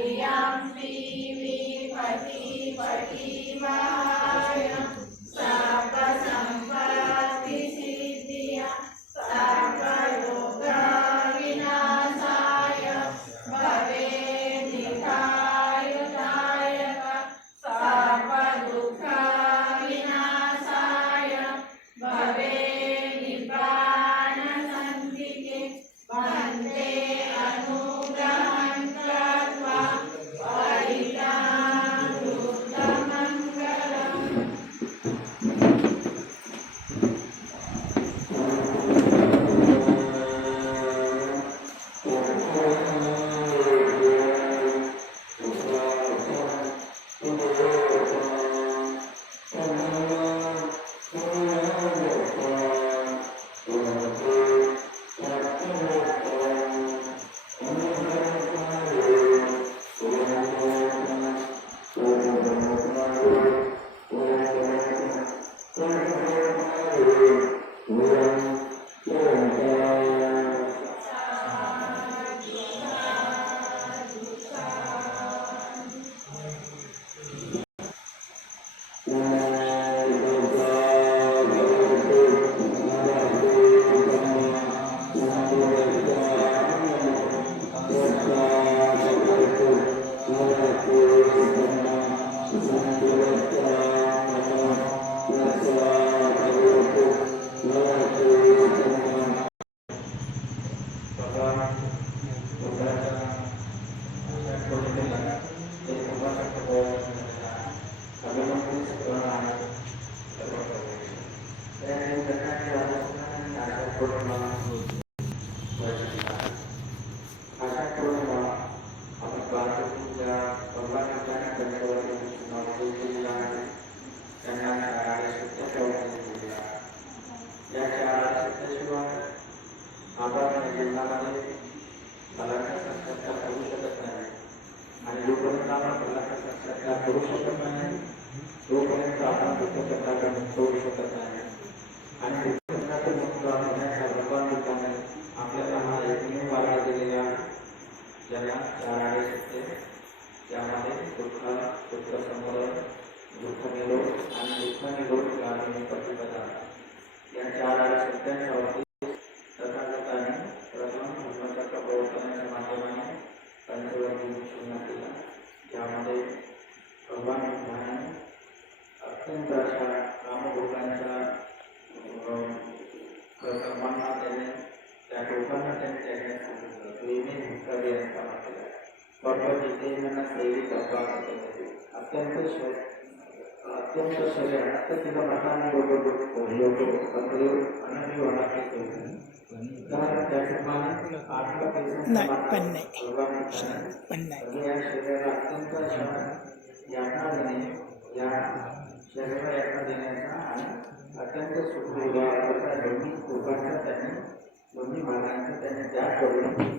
Hallelujah. प्रसंग दुःखने लोट आणि दुःखाने लोट गाणे पत्रिका या चार आणि सत्याच्या बाबतीत तथागताने प्रथम धर्माच्या प्रवर्तनाच्या माध्यमाने पंचवर्गीय घोषणा केला ज्यामध्ये भगवान बुद्धाने अत्यंत अशा कामभोगांच्या कर्मांना त्याने त्या लोकांना त्यांनी त्याने सांगितलं प्रेमी भूका देण्याचा म्हटलेला पर्वती ते म्हणा सेवी करता अत्यंत अत्यंत योग्य शरीराला अत्यंत यातना देणे या देण्याचा आणि अत्यंत दोन्ही त्यांनी दोन्ही भागांचा त्यांनी त्या करून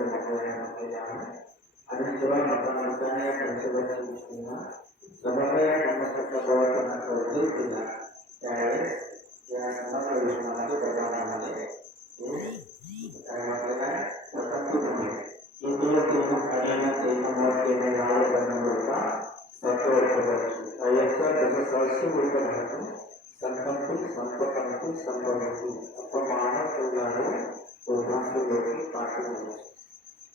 ప్రకటనకలైన అనంతరం మతమర్థాన్ని పరిశీలిస్తున్న సభపయ కర్మసత్వబోధన కోరుతున్న విషయానికి ప్రధానమని సంకంపు సంపకంపు సంభవించు అపమాన పుణ్యాలు పూర్ణాసులోకి కాశీ